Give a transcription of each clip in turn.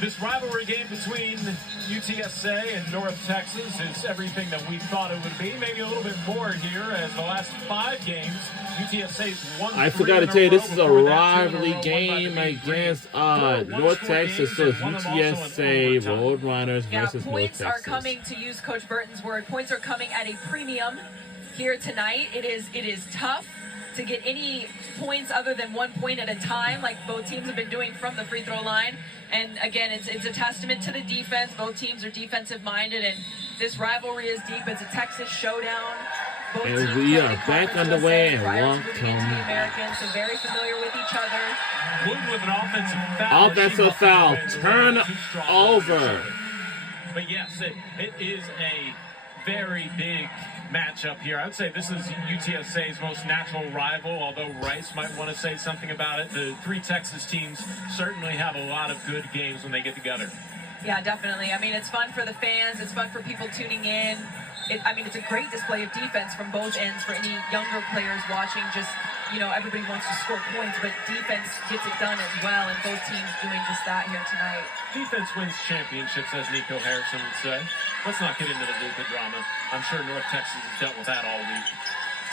This rivalry game between UTSA and North Texas is everything that we thought it would be. Maybe a little bit more here, as the last 5 games, UTSA's won. I forgot to tell you, this is a rivalry game against North Texas. So it's UTSA Roadrunners versus North Texas. Points are coming, to use Coach Burton's word, points are coming at a premium here tonight. It is tough to get any points other than 1 point at a time, like both teams have been doing from the free throw line. And again, it's a testament to the defense. Both teams are defensive minded, and this rivalry is deep. It's a Texas showdown. Both and we are back underway and welcome. Americans, so very familiar with each other. Wood with an offensive foul. Offensive foul. Turn over. But yes, it is a very big matchup here. I would say this is UTSA's most natural rival, although Rice might want to say something about it. The 3 Texas teams certainly have a lot of good games when they get together. Yeah, definitely. I mean, it's fun for the fans. It's fun for people tuning in. It's a great display of defense from both ends for any younger players watching. Just, everybody wants to score points, but defense gets it done as well, and both teams doing just that here tonight. Defense wins championships, as Nico Harrison would say. Let's not get into the Luka drama. I'm sure North Texas has dealt with that all week.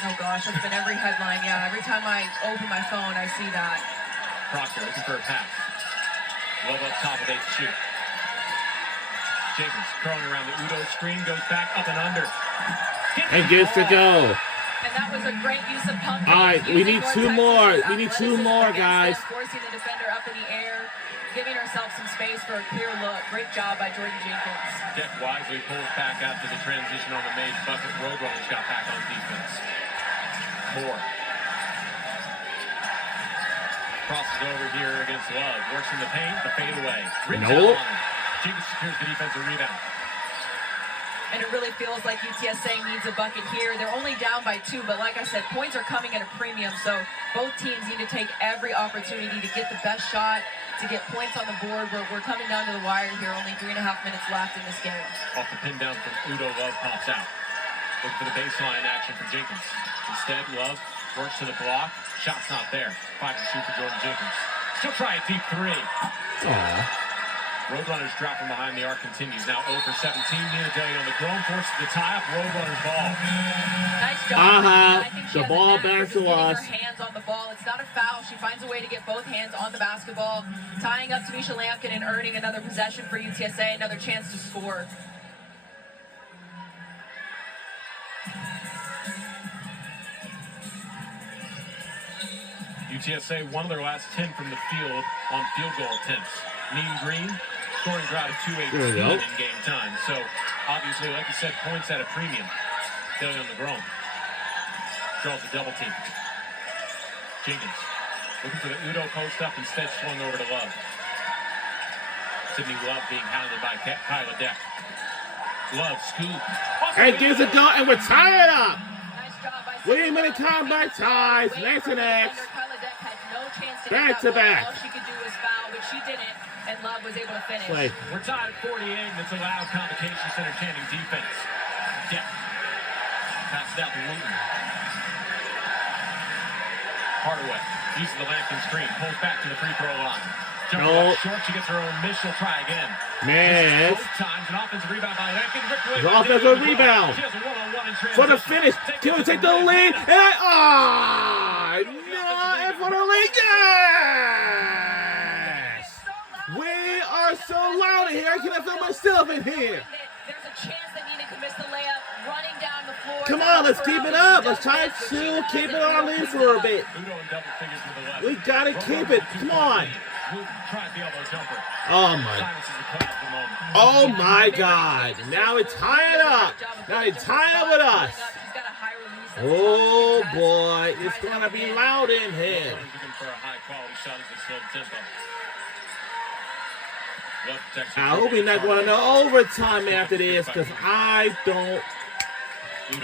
Oh gosh, that's been every headline. Yeah, every time I open my phone, I see that. Proctor looking for a pass. Love up top of 8 to shoot. Jenkins curling around the Udo screen, goes back up and under. And gets to go. And that was a great use of pump. All right, we need 2 more. We need 2 more, guys. Forcing the defender up in the air, giving ourselves some space for a clear look. Great job by Jordan Jenkins. Deck wisely pulls back after the transition on the made bucket. Roadrunners got back on defense. Moore. Crosses over here against Love. Works in the paint, the fadeaway. Nope. Jenkins secures the defensive rebound. And it really feels like UTSA needs a bucket here. They're only down by 2, but like I said, points are coming at a premium, so both teams need to take every opportunity to get the best shot, to get points on the board. We're coming down to the wire here, only 3.5 minutes left in this game. Off the pin down from Udo, Love pops out. Look for the baseline action for Jenkins. Instead, Love works to the block. Shot's not there. 5 to shoot for Jordan Jenkins. Still try a deep 3. Aww. Roadrunners drop from behind the arc continues. Now 0 for 17. Nina Day on the grown, forces the tie-up. Roadrunners ball. Nice job. I think she the has ball a back to us. Her hands on the ball. It's not a foul. She finds a way to get both hands on the basketball, tying up Tanisha Lampkin and earning another possession for UTSA, another chance to score. UTSA won their last 10 from the field on field goal attempts. Mean Green scoring drought of 2:18 in game time. So obviously, like you said, points at a premium. Daly on the grown. Draws a double team. Jenkins looking for the Udo post up, instead swung over to Love. Sydney Love being hounded by Kyla Deck. Love scoop. And gives it go, and we're tied up. Nice job by Wait a minute, time back ties. Next and next. Back to back. All she could do was foul, but she didn't, and Love was able to finish. Wait. We're tied at 48, and it's a loud convocation center chanting defense. Deck. Passes out to Wooten. Hardaway uses the Lampkin screen, pulls back to the free throw line. Jump short, she gets her own miss, she'll try again. Man. Both times, an offensive rebound by Lampkin. The offensive rebound. She has a one-on-one in transition. For the finish. Can we take the lead? And and for the lead, yes! We are so loud in here, I cannot feel myself in here. There's a chance that Nina could miss the layup, running down the floor. Come on, let's keep it up. Let's try to keep it on lead for a bit. We gotta keep it. Come on. Oh my God. Now it's tying up. Now it's tying up with us. Oh boy, it's gonna be loud in here. I hope we're not going to overtime after this, because I don't.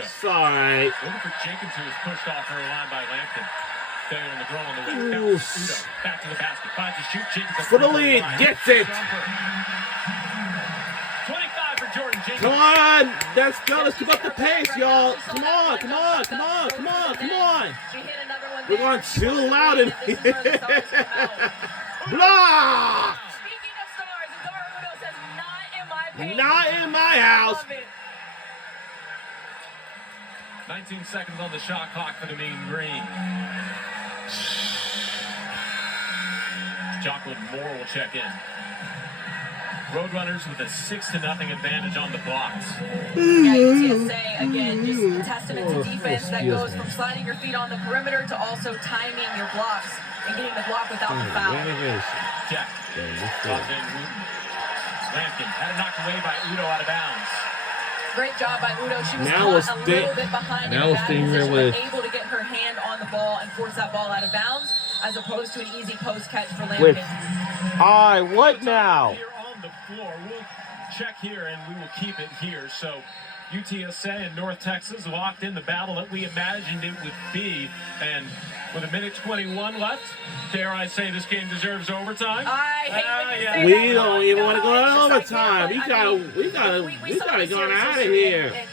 Sorry. Looking for Jenkins, who was pushed off her line by Lampkin. Failure on the draw on the way. Udo back to the basket. Finds a shoot. Jenkins for the lead. Gets it. 25 for Jordan Jenkins. Come on. Let's go. Let's keep up the pace, y'all. Come on. Come on. Come on. Come on. Come on. We're going too loud in here. Block. paint. Not in my house. Love it. 19 seconds on the shot clock for the Mean Green. Jocelyn Moore will check in. Roadrunners with a 6-0 advantage on the blocks. Yeah, UTSA, again, just a testament to defense that goes from sliding your feet on the perimeter to also timing your blocks and getting the block without the foul. Jack. Lampkin had it knocked away by Udo out of bounds. Great job by Udo. She was Now caught a little bit behind in that position, but able to get her hand on the ball and force that ball out of bounds, as opposed to an easy post catch for Lampkin. All right, what now? Here on the floor, we'll check here and we will keep it here. So UTSA and North Texas locked in the battle that we imagined it would be, and with a minute 21 left, dare I say this game deserves overtime? I hate when you say We that, don't even want to go to it's just overtime. like, We gotta get out of here. And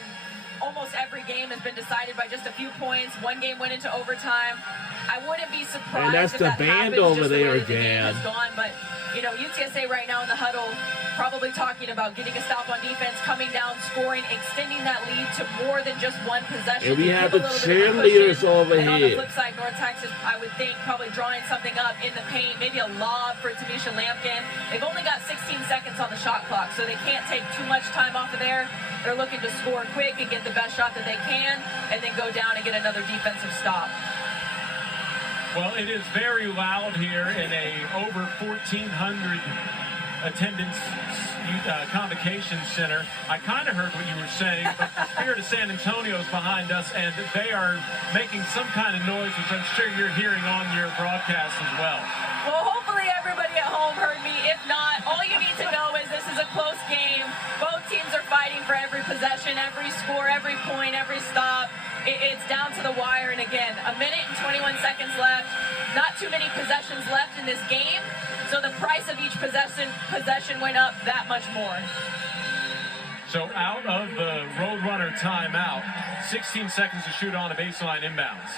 almost every game has been decided by just a few points. One game went into overtime. I wouldn't be surprised. And that's if the that band happens, over just the there way that the game again. has gone. But you know, UTSA right now in the huddle, probably talking about getting a stop on defense, coming down, scoring, extending that lead to more than just one possession. And we to have give the a little bit of a cheerleaders cushion. over And on the here. flip side, North Texas, I would think, probably drawing something up in the paint, maybe a lob for Tamisha Lampkin. They've only got 16 seconds on the shot clock, so they can't take too much time off of there. They're looking to score quick and get the best shot that they can, and then go down and get another defensive stop. Well, it is very loud here in a over 1,400 attendance convocation center. I kind of heard what you were saying, but the Spirit of San Antonio is behind us, and they are making some kind of noise, which I'm sure you're hearing on your broadcast as well. Well, hopefully everybody at home heard me. If not, all you need to know is this is a close game. Both teams are fighting for every possession, every score, every point, every stop. It's down to the wire, and again, a minute and 21 seconds left. Not too many possessions left in this game, so the price of each possession went up that much more. So out of the Roadrunner timeout, 16 seconds to shoot on a baseline inbounds.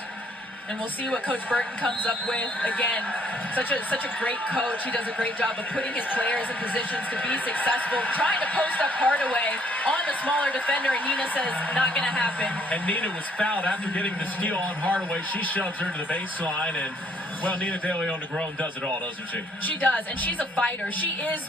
And we'll see what Coach Burton comes up with. Again, such a great coach. He does a great job of putting his players in positions to be successful, trying to post up Hardaway on the smaller defender, and Nina says, not going to happen. And Nina was fouled after getting the steal on Hardaway. She shoves her to the baseline, and, well, Nina De Leon DeGrone does it all, doesn't she? She does, and she's a fighter. She is,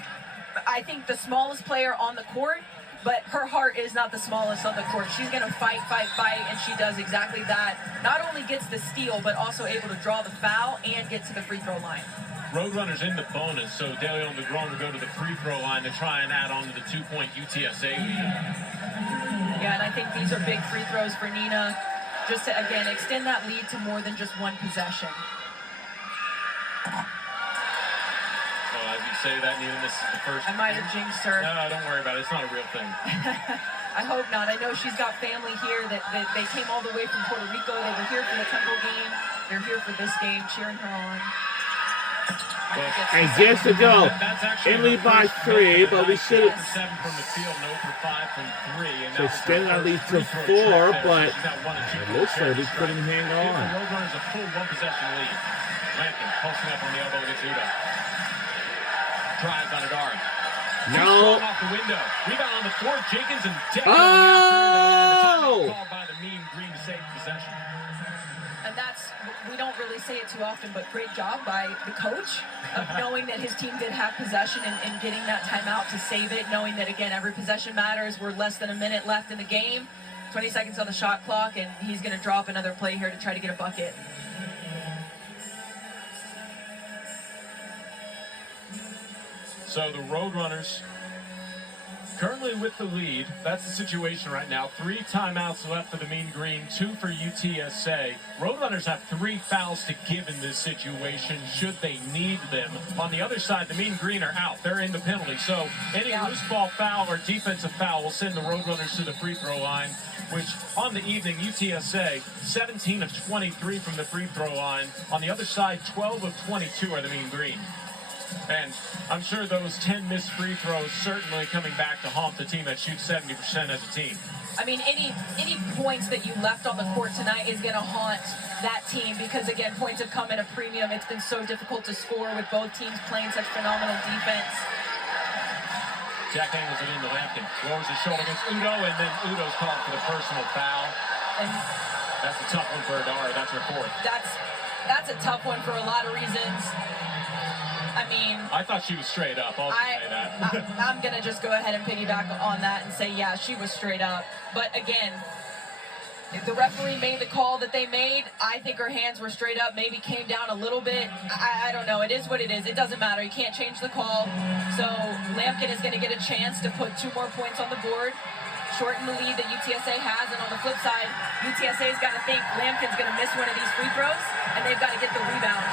I think, the smallest player on the court, but her heart is not the smallest on the court. She's going to fight, and she does exactly that. Not only gets the steal, but also able to draw the foul and get to the free throw line. Roadrunners in the bonus, so De Leon DeGrone will go to the free throw line to try and add on to the 2-point UTSA lead. Yeah, and I think these are big free throws for Nina, just to, again, extend that lead to more than just one possession. Well, as you say that, Nina, this is the first. I might have jinxed her. No, don't worry about it. It's not a real thing. I hope not. I know she's got family here that they came all the way from Puerto Rico. They were here for the Temple game. They're here for this game, cheering her on. And gets to go. Emily by 3, but we should have. 7 from the field, no for 5 from 3. And So extend at least to 4, but it looks like we couldn't hang on. Roadrunners a full one-possession lead. Lampkin posting up on the elbow against Udo. Drives on Adara. No. Off the window. Rebound on the floor. Jenkins and Deck. Oh! Called by the Mean Green to save possession. And that's, we don't really say it too often, but great job by the coach of knowing that his team did have possession and getting that timeout to save it, knowing that, again, every possession matters. We're less than a minute left in the game, 20 seconds on the shot clock, and he's going to drop another play here to try to get a bucket. So the Roadrunners currently with the lead. That's the situation right now. 3 timeouts left for the Mean Green, 2 for UTSA. Roadrunners have 3 fouls to give in this situation should they need them. On the other side, the Mean Green are out. They're in the penalty. So any loose ball foul or defensive foul will send the Roadrunners to the free throw line, which on the evening, UTSA, 17 of 23 from the free throw line. On the other side, 12 of 22 are the Mean Green. And I'm sure those 10 missed free throws certainly coming back to haunt the team that shoots 70% as a team. I mean, any points that you left on the court tonight is going to haunt that team because, again, points have come at a premium. It's been so difficult to score with both teams playing such phenomenal defense. Jack angles it into Lampkin. Lowers his shoulder against Udo, and then Udo's called for the personal foul. And that's a tough one for Adara. That's her fourth. That's a tough one for a lot of reasons. I mean, I thought she was straight up. I'll say that. I'm going to just go ahead and piggyback on that and say, yeah, she was straight up. But again, if the referee made the call that they made, I think her hands were straight up, maybe came down a little bit. I don't know. It is what it is. It doesn't matter. You can't change the call. So Lampkin is going to get a chance to put 2 more points on the board, shorten the lead that UTSA has. And on the flip side, UTSA's got to think Lampkin's going to miss one of these free throws, and they've got to get the rebound.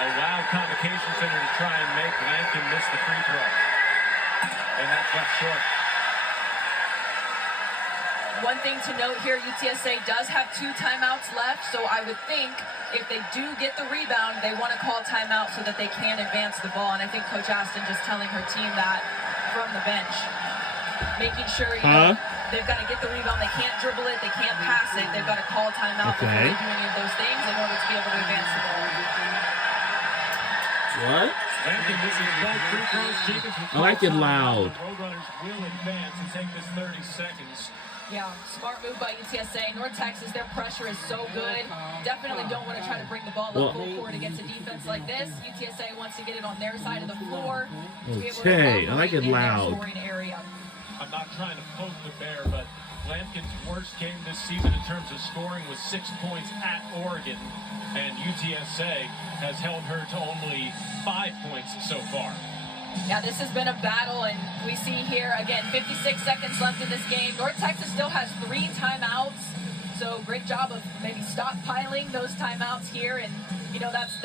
A loud convocation center to try and make Lampkin miss the free throw. And that's left short. One thing to note here, UTSA does have 2 timeouts left, so I would think if they do get the rebound, they want to call timeout so that they can advance the ball. And I think Coach Aston just telling her team that from the bench. Making sure, you know, they've got to get the rebound. They can't dribble it. They can't pass it. They've got to call timeout before they do any of those things in order to be able to advance the ball. What? I like it loud. Roadrunners will advance and take this 30 seconds. Yeah, smart move by UTSA. North Texas, their pressure is so good. Definitely don't want to try to bring the ball up full court against a defense like this. UTSA wants to get it on their side of the floor. Okay, I like it loud. I'm not trying to poke the bear, but Lampkin's worst game this season in terms of scoring was 6 points at Oregon, and UTSA has held her to only 5 points so far. Yeah, this has been a battle, and we see here, again, 56 seconds left in this game. North Texas still has 3 timeouts, so great job of maybe stockpiling those timeouts here, and, you know, that's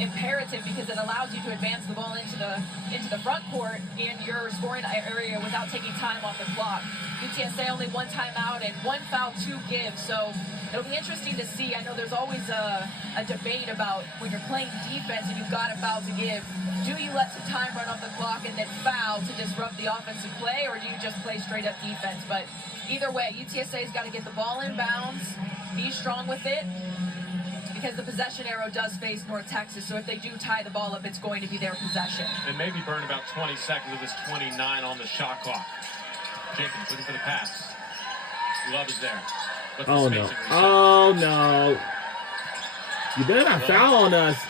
imperative because it allows you to advance the ball into the front court in your scoring area without taking time off the clock. UTSA only 1 timeout and 1 foul, 2 gives, so it'll be interesting to see. I know there's always a debate about when you're playing defense and you've got a foul to give, do you let some time run off the clock and then foul to disrupt the offensive play, or do you just play straight up defense? But either way, UTSA's got to get the ball in bounds, be strong with it, because the possession arrow does face North Texas, so if they do tie the ball up, it's going to be their possession. And maybe burn about 20 seconds of this 29 on the shot clock. Jenkins looking for the pass. Love is there. Oh no. Oh no. You better not foul on us.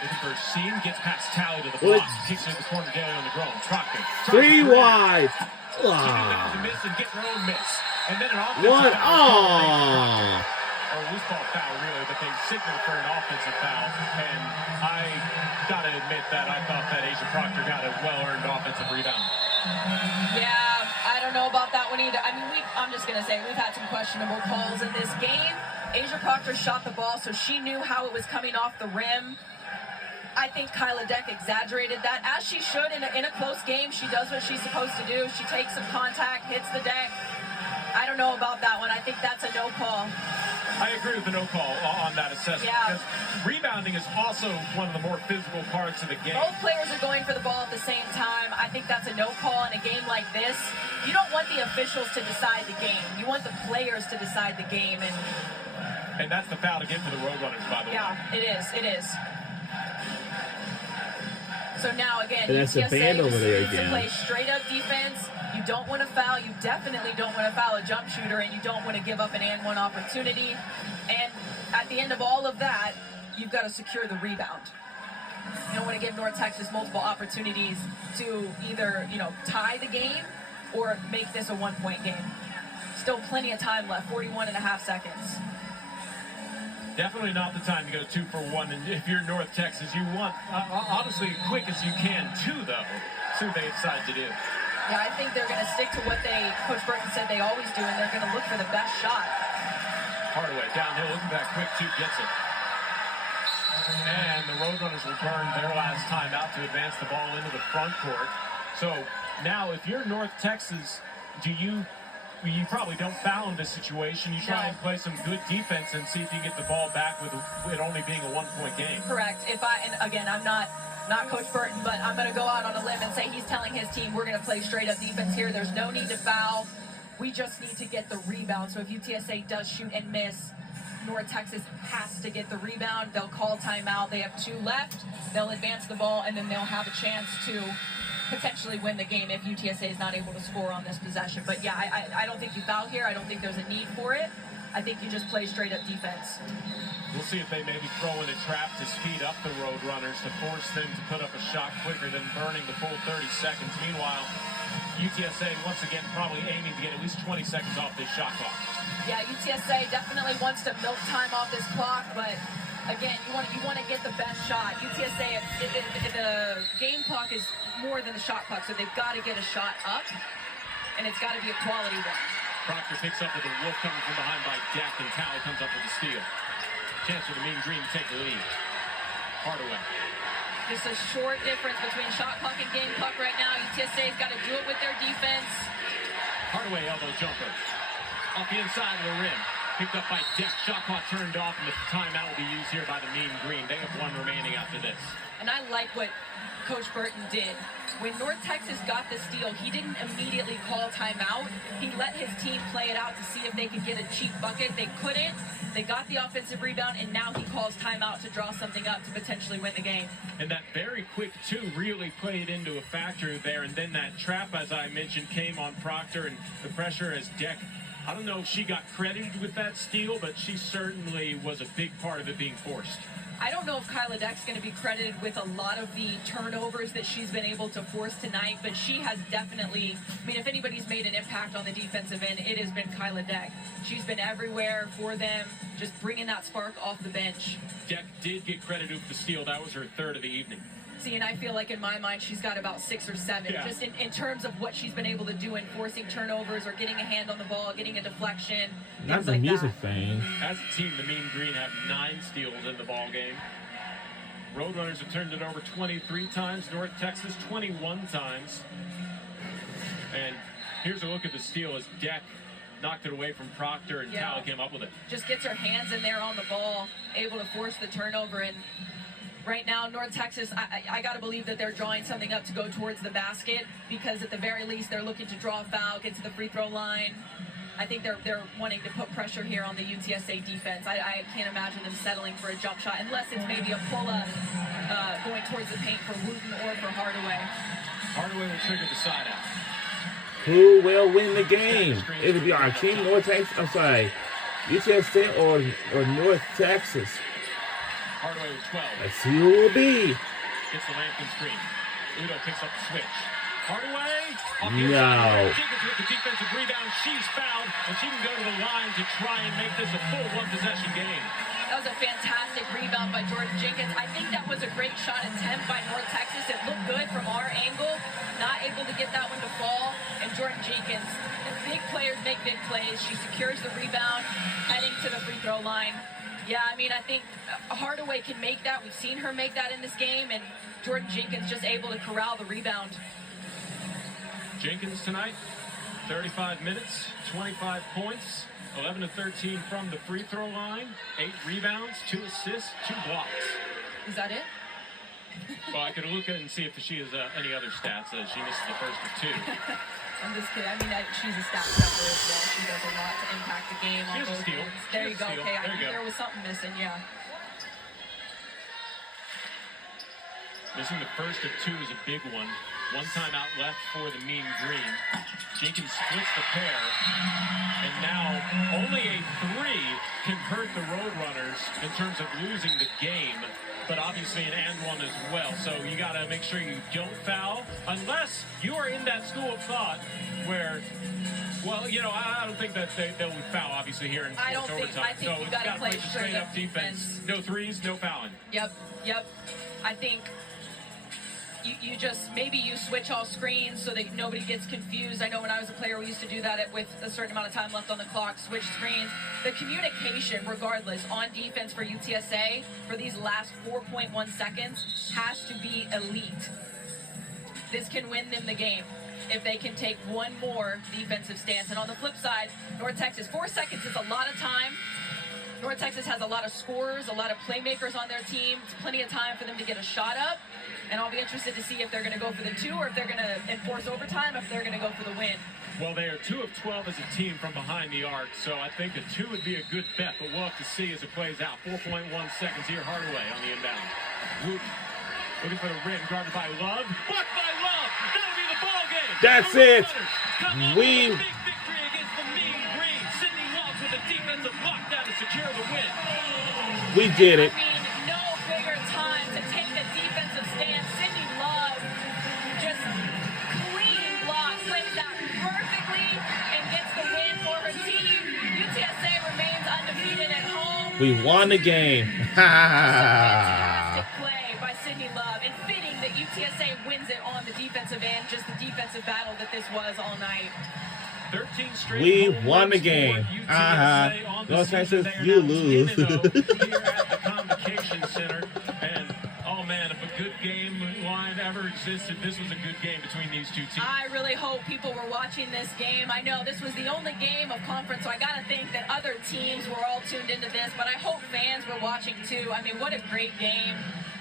Looking for Seam, gets past Tally to the block. Kicks it in the corner, Daly on the ground. Proctor. 3 wide. To miss and get her own miss. And then an offensive What? foul. Or a loose ball foul, really, but they signaled for an offensive foul. And I got to admit that I thought that Asia Proctor got a well-earned offensive rebound. Yeah, I don't know about that one either. I mean, I'm just going to say we've had some questionable calls in this game. Asia Proctor shot the ball, so she knew how it was coming off the rim. I think Kyla Deck exaggerated that, as she should in a close game. She does what she's supposed to do. She takes some contact, hits the deck. I don't know about that one. I think that's a no call. I agree with the no call on that assessment. Yeah. Because rebounding is also one of the more physical parts of the game. Both players are going for the ball at the same time. I think that's a no call in a game like this. You don't want the officials to decide the game. You want the players to decide the game. And that's the foul to give to the Roadrunners, by the way. Yeah, it is. It is. So now, again, and that's a band over there again. To play straight-up defense. You don't want to foul. You definitely don't want to foul a jump shooter, and you don't want to give up an and-one opportunity. And at the end of all of that, you've got to secure the rebound. You don't want to give North Texas multiple opportunities to either, tie the game or make this a one-point game. Still plenty of time left, 41 and a half seconds. Definitely not the time to go 2 for 1. And if you're North Texas, you want, honestly, quick as you can, 2, though. See what they decide to do. Yeah, I think they're going to stick to what Coach Burton said they always do, and they're going to look for the best shot. Hardaway downhill, looking for that quick 2, gets it. And the Roadrunners will burn their last time out to advance the ball into the front court. So now, if you're North Texas, you probably don't foul in this situation. You try and play some good defense and see if you get the ball back with it only being a one-point game. Correct. And again, I'm not Coach Burton, but I'm going to go out on a limb and say he's telling his team we're going to play straight-up defense here. There's no need to foul. We just need to get the rebound. So if UTSA does shoot and miss, North Texas has to get the rebound. They'll call timeout. They have 2 left. They'll advance the ball, and then they'll have a chance to potentially win the game if UTSA is not able to score on this possession. But yeah, I don't think you foul here. I don't think there's a need for it. I think you just play straight up defense. We'll see if they maybe throw in a trap to speed up the Roadrunners to force them to put up a shot quicker than burning the full 30 seconds. Meanwhile, UTSA once again probably aiming to get at least 20 seconds off this shot clock. Yeah, UTSA definitely wants to milk time off this clock, but again, you want to get the best shot. UTSA, if the game clock is more than the shot clock, so they've got to get a shot up, and it's got to be a quality one. Proctor picks up with a wolf coming from behind by Deck, and Talley comes up with the steal. Chance for the Mean Green to take the lead. Hardaway. Just a short difference between shot clock and game clock right now. UTSA's got to do it with their defense. Hardaway elbow jumper. Off the inside of the rim. Picked up by Deck. Shot clock turned off, and the timeout will be used here by the Mean Green. They have 1 remaining after this. And I like what Coach Burton did. When North Texas got the steal, he didn't immediately call timeout. He let his team play it out to see if they could get a cheap bucket. They couldn't. They got the offensive rebound, and now he calls timeout to draw something up to potentially win the game. And that very quick 2 really played into a factor there. And then that trap, as I mentioned, came on Proctor, and the pressure as Deck. I don't know if she got credited with that steal, but she certainly was a big part of it being forced. I don't know if Kyla Deck's going to be credited with a lot of the turnovers that she's been able to force tonight, but she has definitely, I mean, if anybody's made an impact on the defensive end, it has been Kyla Deck. She's been everywhere for them, just bringing that spark off the bench. Deck did get credited with the steal. That was her 3rd of the evening. See, and I feel like in my mind, she's got about 6 or 7, just in terms of what she's been able to do in forcing turnovers or getting a hand on the ball, getting a deflection. Not the like music that. thing. As a team, the Mean Green have 9 steals in the ball game. Roadrunners have turned it over 23 times. North Texas 21 times. And here's a look at the steal as Deck knocked it away from Proctor, and Talley came up with it. Just gets her hands in there on the ball, able to force the turnover. And right now, North Texas, I got to believe that they're drawing something up to go towards the basket, because at the very least, they're looking to draw a foul, get to the free throw line. I think they're wanting to put pressure here on the UTSA defense. I can't imagine them settling for a jump shot, unless it's maybe a pull-up going towards the paint for Wooten or for Hardaway. Hardaway will trigger the side out. Who will win the game? It'll be our team, North Texas. I'm sorry, UTSA or North Texas. Hardaway with 12. Let's see who it will be. Gets the Lampkin screen. Udo picks up the switch. Hardaway. Off the No. inside. Jenkins with the defensive rebound. She's fouled, and she can go to the line to try and make this a full 1-possession game. That was a fantastic rebound by Jordan Jenkins. I think that was a great shot attempt by North Texas. It looked good from our angle. Not able to get that one to fall. And Jordan Jenkins, the big players make big plays. She secures the rebound, heading to the free throw line. Yeah, I mean, I think Hardaway can make that. We've seen her make that in this game, and Jordan Jenkins just able to corral the rebound. Jenkins tonight, 35 minutes, 25 points, 11 of 13 from the free throw line, 8 rebounds, 2 assists, 2 blocks. Is that it? Well, I could look at it and see if she has any other stats. She missed the first of 2. I'm just kidding. I mean, she's a stat stuffer as well. She does a lot to impact the game on Here's a both steal. ends. There you Here's a go. steal. Okay, I There you knew go. there was something missing. Yeah. Missing the first of 2 is a big one. 1 timeout left for the Mean Green. Jenkins splits the pair, and now only a 3 can hurt the Roadrunners in terms of losing the game, but obviously an and one as well. So you got to make sure you don't foul, unless you are in that school of thought where, well, you know, I don't think that they'll foul obviously here in I don't think. overtime. I think So you it's got to gotta play the straight up defense. No threes, no fouling. Yep. I think you just, maybe you switch all screens so that nobody gets confused. I know when I was a player, we used to do that with a certain amount of time left on the clock, switch screens. The communication, regardless, on defense for UTSA for these last 4.1 seconds has to be elite. This can win them the game if they can take one more defensive stance. And on the flip side, North Texas, 4 seconds is a lot of time. North Texas has a lot of scorers, a lot of playmakers on their team. It's plenty of time for them to get a shot up. And I'll be interested to see if they're going to go for the 2 or if they're going to enforce overtime, if they're going to go for the win. Well, they are 2 of 12 as a team from behind the arc, so I think a 2 would be a good bet, but we'll have to see as it plays out. 4.1 seconds here, Hardaway on the inbound. Wooten looking for the rim, guarded by Love. Blocked by Love! That'll be the ball game! That's the it! We... big victory against the Mean Green. Sydney Love with a defensive lockdown to secure the win. We did it. I mean, no bigger time to take a defensive stand. Sydney Love just clean blocks, plays that perfectly, and gets the win for her team. UTSA remains undefeated at home. We won the game. Fantastic play by Sydney Love, and fitting that UTSA wins it on the defensive end, just the defensive battle that this was all night. 13 straight We won the game. North Texas, you lose. Here at the Convocation Center, and oh man, if a good game line ever existed, this was a good game between these two teams. I really hope people were watching this game. I know this was the only game of conference, so I gotta think that other teams were all tuned into this, but I hope fans were watching too. I mean, what a great game.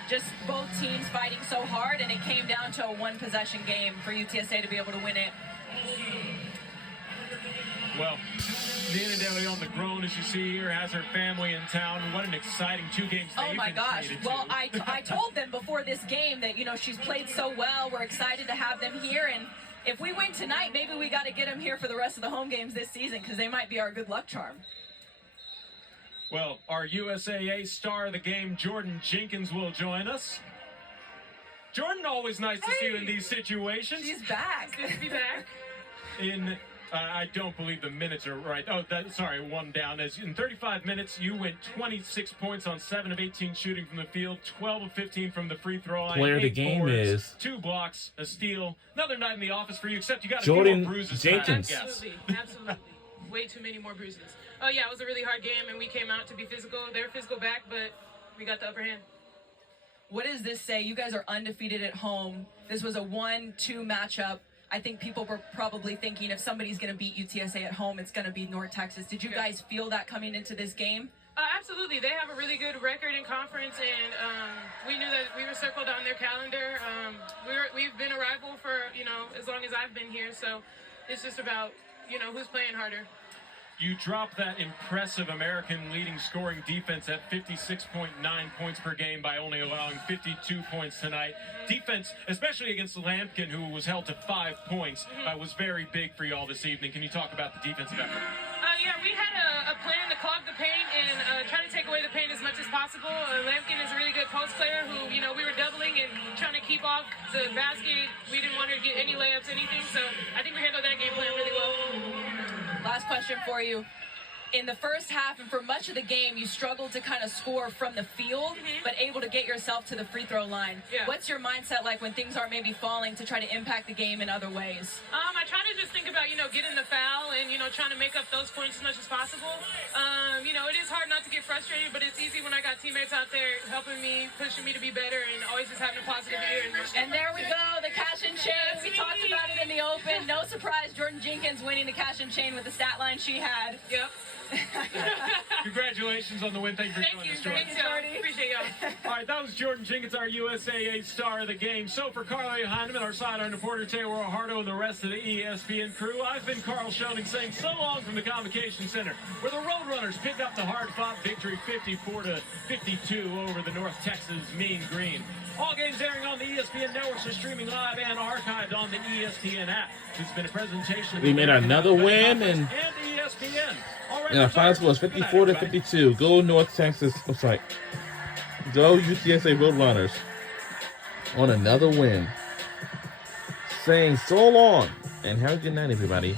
Just both teams fighting so hard, and it came down to a one-possession game for UTSA to be able to win it. Well, Nina De Leon, the grown, as you see here, has her family in town. What an exciting 2 games they've Oh my been gosh. treated Well, to. I told them before this game that, you know, she's played so well. We're excited to have them here. And if we win tonight, maybe we got to get them here for the rest of the home games this season, because they might be our good luck charm. Well, our USAA star of the game, Jordan Jenkins, will join us. Jordan, always nice to see you in these situations. She's back. Good to be back. I don't believe the minutes are right. Oh, sorry, one down. As in 35 minutes, you went 26 points on 7 of 18 shooting from the field, 12 of 15 from the free throw line. Player of the 8 game boards, is 2 blocks, a steal. Another night in the office for you, except you got a Jordan few more bruises. Jenkins. Yes. Absolutely. Way too many more bruises. Oh yeah, it was a really hard game, and we came out to be physical. They were physical back, but we got the upper hand. What does this say? You guys are undefeated at home. This was a 1-2 matchup. I think people were probably thinking if somebody's going to beat UTSA at home, it's going to be North Texas. Did you guys feel that coming into this game? Absolutely. They have a really good record in conference, and we knew that we were circled on their calendar. We've been a rival for, you know, as long as I've been here, so it's just about, you know, who's playing harder. You dropped that impressive American leading scoring defense at 56.9 points per game by only allowing 52 points tonight. Defense, especially against Lampkin, who was held to 5 points, was very big for you all this evening. Can you talk about the defensive effort? Yeah, we had a plan to clog the paint and try to take away the paint as much as possible. Lampkin is a really good post player who, you know, we were doubling and trying to keep off the basket. We didn't want her to get any layups, anything, so I think we handled that game plan really well. Last question for you. In the first half and for much of the game, you struggled to kind of score from the field, but able to get yourself to the free throw line. Yeah. What's your mindset like when things are maybe falling to try to impact the game in other ways? I try to just think about, you know, getting the foul and, you know, trying to make up those points as much as possible. You know, it is hard not to get frustrated, but it's easy when I got teammates out there helping me, pushing me to be better, and always just having a positive year. And there we go, the cash and chain. We talked about it in the open. No surprise, Jordan Jenkins winning the cash and chain with the stat line she had. Yep. Congratulations on the win. Thank you for joining us, Jordan. Thanks, y'all. Appreciate y'all. All right, that was Jordan Jenkins, our USAA star of the game. So for Carly Heineman, our sideline reporter, Taylor Hardo, and the rest of the ESPN crew, I've been Carl Schoening saying so long from the Convocation Center, where the Roadrunners picked up the hard-fought victory 54-52 over the North Texas Mean Green. All games airing on the ESPN networks are streaming live and archived on the ESPN app. It's been a presentation. We made another win, and ESPN. our final score is 54-52. Go North Texas. I'm sorry. Go UTSA Roadrunners on another win. Saying so long and have a good night, everybody.